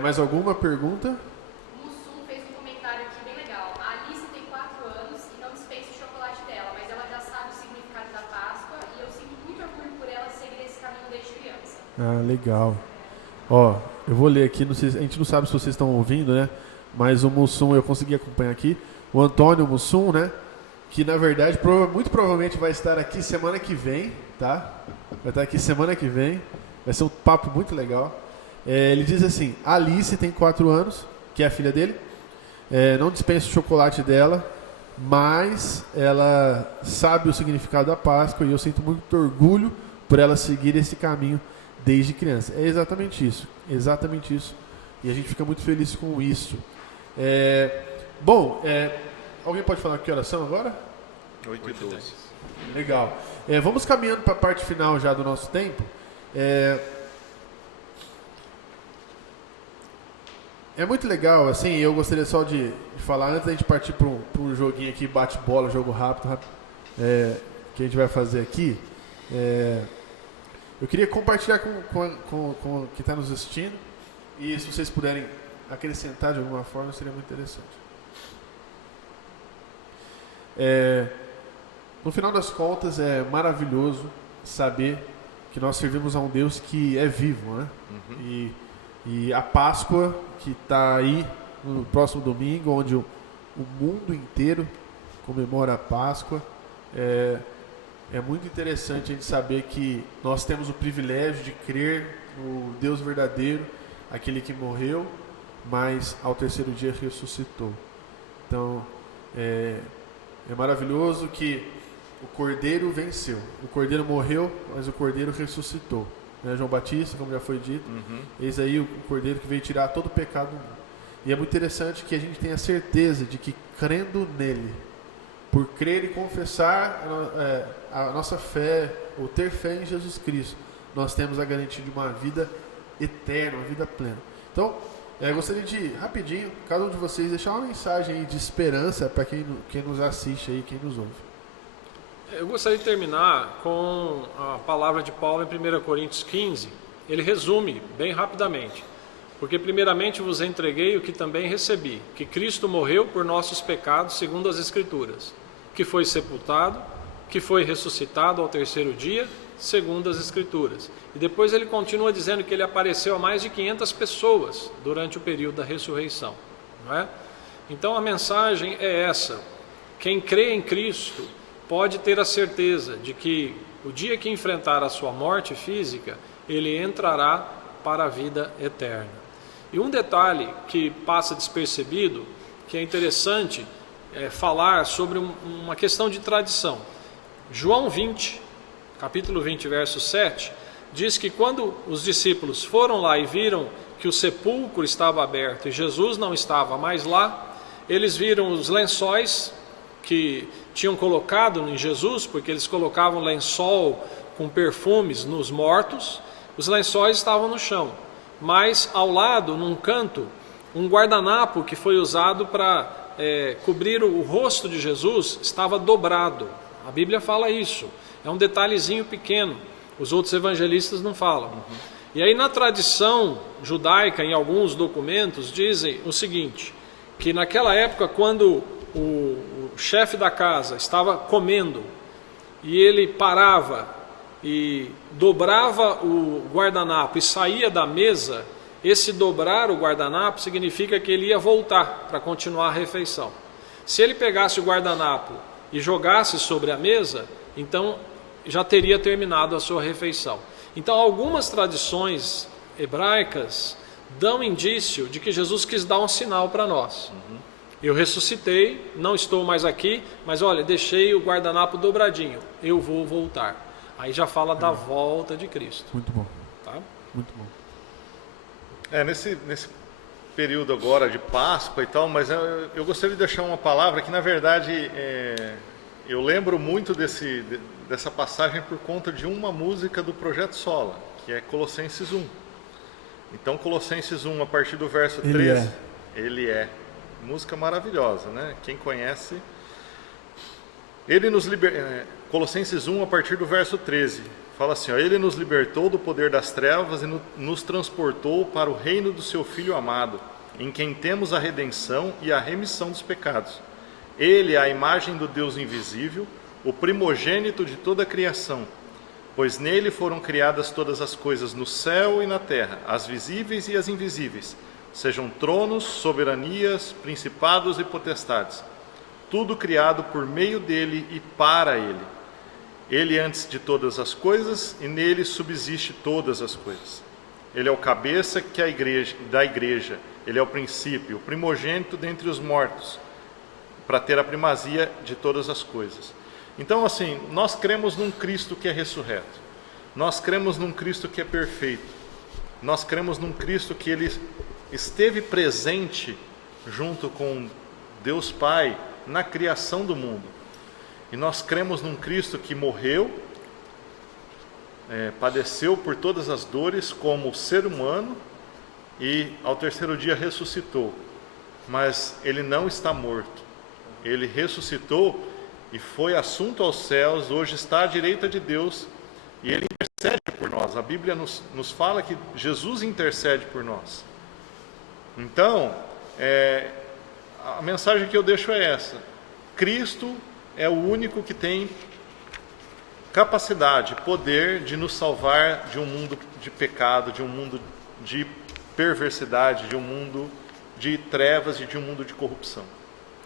Mais alguma pergunta? O Mussum fez um comentário aqui bem legal. A Alice tem 4 anos e não dispensa o chocolate dela, mas ela já sabe o significado da Páscoa e eu sinto muito orgulho por ela seguir esse caminho desde criança. Ah, legal. Ó, eu vou ler aqui, a gente não sabe se vocês estão ouvindo, né? Mas o Mussum, eu consegui acompanhar aqui. O Antônio Mussum, né? Que na verdade, muito provavelmente vai estar aqui semana que vem, tá? Vai estar aqui semana que vem. Vai ser um papo muito legal. Ele diz assim, a Alice tem 4 anos, que é a filha dele. Não dispensa o chocolate dela, mas ela sabe o significado da Páscoa e eu sinto muito orgulho por ela seguir esse caminho desde criança. É exatamente isso. E a gente fica muito feliz com isso. Alguém pode falar que horas são agora? 8h12. Legal. Vamos caminhando para a parte final já do nosso tempo. É muito legal, assim, eu gostaria só de falar, antes da gente partir para um joguinho aqui, bate-bola, jogo rápido, que a gente vai fazer aqui. Eu queria compartilhar com quem está nos assistindo, e se vocês puderem acrescentar de alguma forma, seria muito interessante. No final das contas, é maravilhoso saber que nós servimos a um Deus que é vivo, né? Uhum. E a Páscoa, que está aí no próximo domingo, onde o mundo inteiro comemora a Páscoa, é muito interessante a gente saber que nós temos o privilégio de crer no Deus verdadeiro, aquele que morreu, mas ao terceiro dia ressuscitou. Então, é maravilhoso que o Cordeiro venceu. O Cordeiro morreu, mas o Cordeiro ressuscitou. João Batista, como já foi dito, eis aí o Cordeiro que veio tirar todo o pecado do mundo. E é muito interessante que a gente tenha certeza de que, crendo nele, por crer e confessar a nossa fé, ou ter fé em Jesus Cristo, nós temos a garantia de uma vida eterna, uma vida plena. Então, gostaria de, rapidinho, cada um de vocês deixar uma mensagem aí de esperança para quem nos assiste aí, quem nos ouve. Eu gostaria de terminar com a palavra de Paulo em 1 Coríntios 15. Ele resume bem rapidamente. Porque primeiramente vos entreguei o que também recebi, que Cristo morreu por nossos pecados segundo as Escrituras, que foi sepultado, que foi ressuscitado ao terceiro dia, segundo as Escrituras. E depois ele continua dizendo que ele apareceu a mais de 500 pessoas durante o período da ressurreição. Não é? Então a mensagem é essa. Quem crê em Cristo pode ter a certeza de que o dia que enfrentar a sua morte física, ele entrará para a vida eterna. E um detalhe que passa despercebido, que é interessante falar sobre uma questão de tradição. João 20, capítulo 20, verso 7, diz que quando os discípulos foram lá e viram que o sepulcro estava aberto e Jesus não estava mais lá, eles viram os lençóis que tinham colocado em Jesus, porque eles colocavam lençol com perfumes nos mortos, os lençóis estavam no chão, mas ao lado, num canto, um guardanapo que foi usado para cobrir o rosto de Jesus estava dobrado. A Bíblia fala isso, é um detalhezinho pequeno, os outros evangelistas não falam. E aí na tradição judaica, em alguns documentos, dizem o seguinte, que naquela época, quando o chefe da casa estava comendo e ele parava e dobrava o guardanapo e saía da mesa, esse dobrar o guardanapo significa que ele ia voltar para continuar a refeição. Se ele pegasse o guardanapo e jogasse sobre a mesa, então já teria terminado a sua refeição. Então, algumas tradições hebraicas dão indício de que Jesus quis dar um sinal para nós. Eu ressuscitei, não estou mais aqui, mas olha, deixei o guardanapo dobradinho, eu vou voltar. Aí já fala da volta de Cristo. Muito bom. Tá? Muito bom. Nesse período agora de Páscoa e tal, mas eu gostaria de deixar uma palavra que, na verdade, eu lembro muito dessa passagem por conta de uma música do Projeto Sola, que é Colossenses 1. Então, Colossenses 1, a partir do verso 13, ele é. Música maravilhosa, né? Quem conhece. Colossenses 1, a partir do verso 13, fala assim, ó, ele nos libertou do poder das trevas e nos transportou para o reino do seu Filho amado, em quem temos a redenção e a remissão dos pecados. Ele é a imagem do Deus invisível, o primogênito de toda a criação, pois nele foram criadas todas as coisas no céu e na terra, as visíveis e as invisíveis, sejam tronos, soberanias, principados e potestades. Tudo criado por meio dele e para ele. Ele antes de todas as coisas e nele subsiste todas as coisas. Ele é o cabeça da igreja. Ele é o princípio, o primogênito dentre os mortos, para ter a primazia de todas as coisas. Então, assim, nós cremos num Cristo que é ressurreto. Nós cremos num Cristo que é perfeito. Nós cremos num Cristo que ele esteve presente junto com Deus Pai na criação do mundo. E nós cremos num Cristo que morreu, padeceu por todas as dores como ser humano e ao terceiro dia ressuscitou. Mas ele não está morto. Ele ressuscitou e foi assunto aos céus, hoje está à direita de Deus e ele intercede por nós. A Bíblia nos fala que Jesus intercede por nós. Então, a mensagem que eu deixo é essa. Cristo é o único que tem capacidade, poder de nos salvar de um mundo de pecado, de um mundo de perversidade, de um mundo de trevas e de um mundo de corrupção.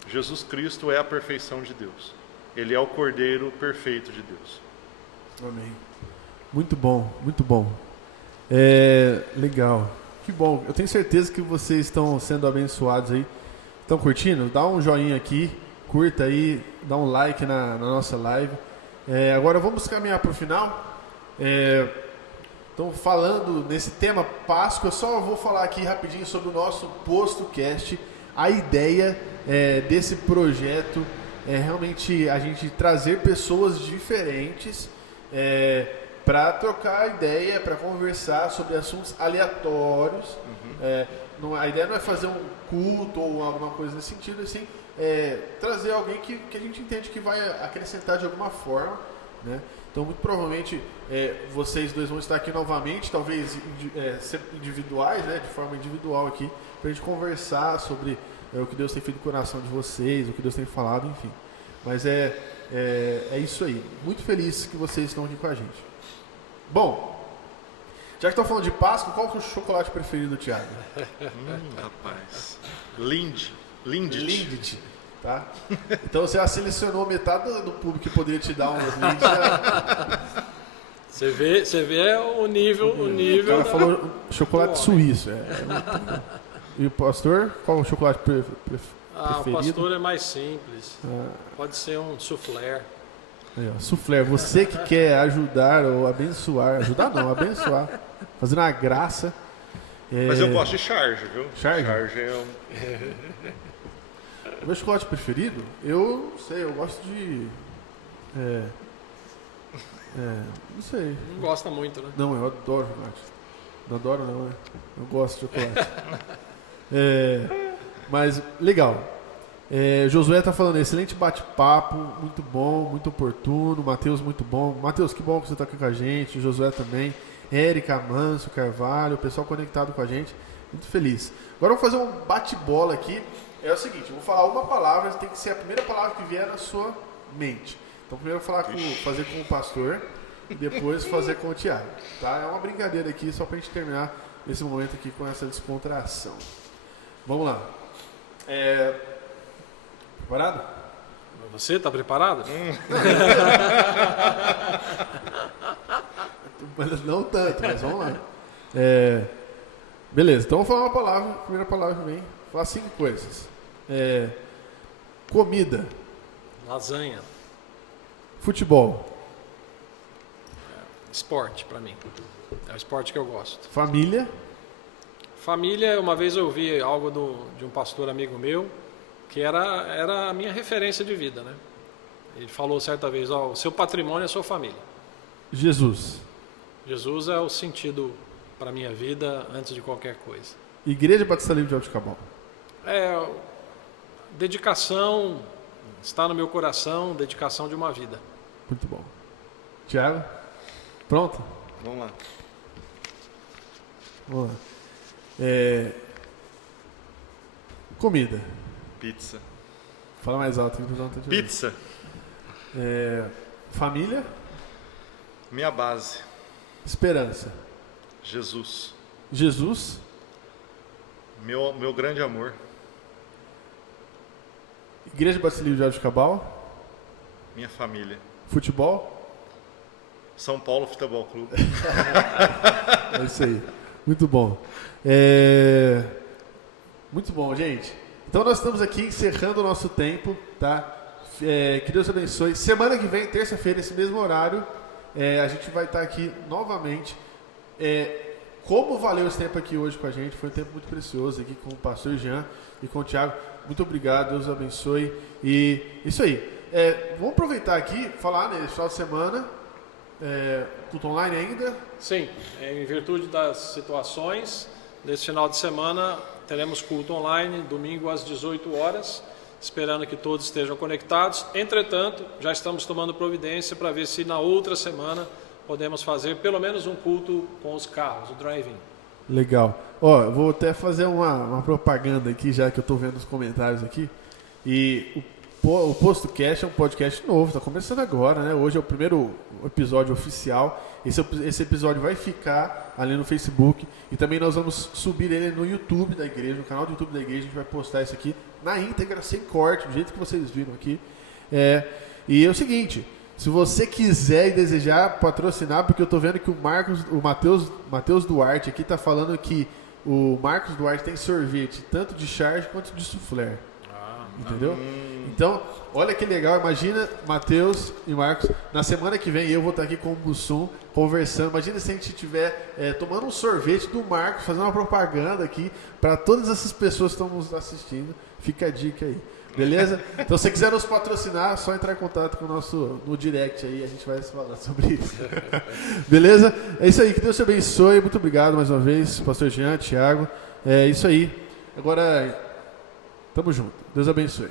Jesus Cristo é a perfeição de Deus. Ele é o Cordeiro perfeito de Deus. Amém. Muito bom, muito bom. Legal. Que bom. Eu tenho certeza que vocês estão sendo abençoados aí. Estão curtindo? Dá um joinha aqui, curta aí, dá um like na nossa live. Agora vamos caminhar para o final. Então, falando nesse tema Páscoa, eu só vou falar aqui rapidinho sobre o nosso PostoCast. A ideia desse projeto é realmente a gente trazer pessoas diferentes para trocar ideia, para conversar sobre assuntos aleatórios. A ideia não é fazer um culto ou alguma coisa nesse sentido, assim, trazer alguém que a gente entende que vai acrescentar de alguma forma, né? Então, muito provavelmente, vocês dois vão estar aqui novamente, talvez individuais, né? De forma individual aqui, para a gente conversar sobre o que Deus tem feito no coração de vocês, o que Deus tem falado, enfim. Mas é isso aí. Muito feliz que vocês estão aqui com a gente. Bom, já que estão falando de Páscoa, qual que é o chocolate preferido do Thiago? Rapaz. Lindt. Tá? Então você já selecionou metade do público que poderia te dar umas Lindt. Você vê o nível. O cara falou chocolate suíço. E o pastor, qual o chocolate preferido? O pastor é mais simples. Pode ser um soufflé. Soufflé, você que quer ajudar ou abençoar, abençoar, fazer uma graça. Mas eu gosto de charge, viu? Charge é o meu chocolate preferido? Eu sei, eu gosto de... não sei. Não gosta muito, né? Não, eu adoro chocolate. Não adoro não, né? Eu gosto de chocolate. Mas, legal. Josué tá falando, excelente bate-papo, muito bom, muito oportuno. Matheus, muito bom. Matheus, que bom que você tá aqui com a gente. Josué também. Érica, Manso, Carvalho, o pessoal conectado com a gente. Muito feliz. Agora eu vou fazer um bate-bola aqui. É o seguinte, eu vou falar uma palavra, tem que ser a primeira palavra que vier na sua mente. Então primeiro eu vou fazer com o pastor, e depois fazer com o Thiago. Tá? É uma brincadeira aqui, só pra gente terminar esse momento aqui com essa descontração. Vamos lá. Preparado? Você está preparado? Não tanto, mas vamos lá. Beleza, então vamos falar uma palavra. Primeira palavra que vem. Falar 5 coisas. Comida. Lasanha. Futebol. Esporte, para mim. É o esporte que eu gosto. Família. Família, uma vez eu ouvi algo de um pastor amigo meu, que era a minha referência de vida, né? Ele falou certa vez, o seu patrimônio é a sua família. Jesus. Jesus é o sentido para a minha vida antes de qualquer coisa. Igreja Batista Livre de Jaboticabal. Dedicação, está no meu coração, dedicação de uma vida. Muito bom. Thiago? Pronto? Vamos lá. Vamos lá. Comida. Pizza. Fala mais alto que o pessoal não tá te ouvindo. Pizza. Família. Minha base. Esperança. Jesus. Jesus. Meu grande amor. Igreja Batista Livre de Jaboticabal. Minha família. Futebol. São Paulo Futebol Clube. É isso aí. Muito bom. Muito bom, gente. Então nós estamos aqui encerrando o nosso tempo, tá? Que Deus abençoe. Semana que vem, terça-feira, esse mesmo horário, a gente vai estar aqui novamente. Como valeu esse tempo aqui hoje com a gente? Foi um tempo muito precioso aqui com o pastor Jean e com o Thiago. Muito obrigado, Deus abençoe. E isso aí. Vamos aproveitar aqui, falar nesse final de semana, culto online ainda. Sim, em virtude das situações, nesse final de semana teremos culto online, domingo às 18 horas, esperando que todos estejam conectados. Entretanto, já estamos tomando providência para ver se na outra semana podemos fazer pelo menos um culto com os carros, o drive-in. Legal. Eu vou até fazer uma propaganda aqui, já que eu estou vendo os comentários aqui. E o PostoCast é um podcast novo, está começando agora, né? Hoje é o primeiro episódio oficial. Esse episódio vai ficar ali no Facebook e também nós vamos subir ele no YouTube da igreja, no canal do YouTube da igreja. A gente vai postar isso aqui na íntegra, sem corte, do jeito que vocês viram aqui. E é o seguinte, se você quiser e desejar patrocinar, porque eu estou vendo que o Matheus Duarte aqui está falando que o Marcos Duarte tem sorvete, tanto de charge quanto de soufflé. Entendeu? Então, olha que legal, imagina Matheus e Marcos, na semana que vem eu vou estar aqui com o Mussum conversando, imagina se a gente estiver tomando um sorvete do Marcos, fazendo uma propaganda aqui para todas essas pessoas que estão nos assistindo, fica a dica aí, beleza? Então se você quiser nos patrocinar, é só entrar em contato com no direct aí, a gente vai falar sobre isso. Beleza? É isso aí, que Deus te abençoe, muito obrigado mais uma vez, pastor Jean, Thiago, é isso aí, agora tamo junto. Deus abençoe.